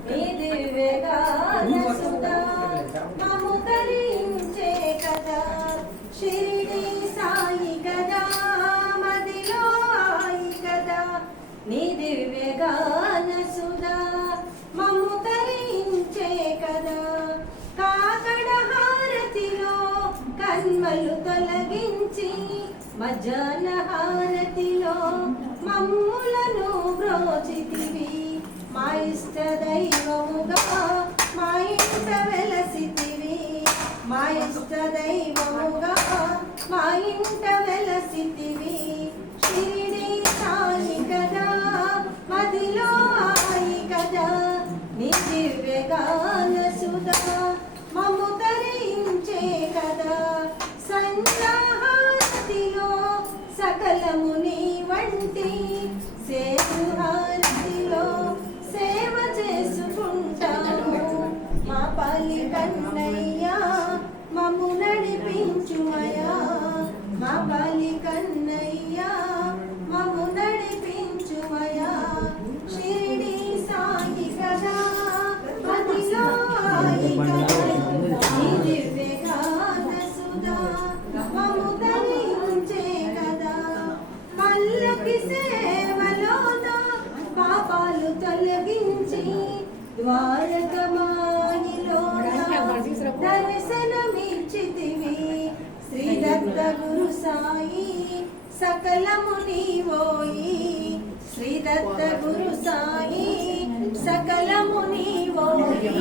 నీ కదా షిరిడి సాయి కదా మదిలో ఆయి కదా నీ దివ్యగాన సుధా మము కదా కాకడ హారతిలో కన్మలు తొలగించి మజ్జన హారతిలో మమ్ములను బ్రోచితివి మా ఇష్ట దైవముగా మా ఇంట వెలసితివి షిరిడి సాయి కదా మదిలో ఆయి కదా నీ దివ్యగాన సుధా మము తరించే కదా సంధ్యాహారతిలో సకలము పల్లకి సేవలోన పాపాలు తొలగించి ద్వారకమాయిలో దర్శనమిచ్చితివి. శ్రీ దత్త గురు సాయి సకలము నీవోయి శ్రీ దత్త గురు సాయి సకలము నీవోయి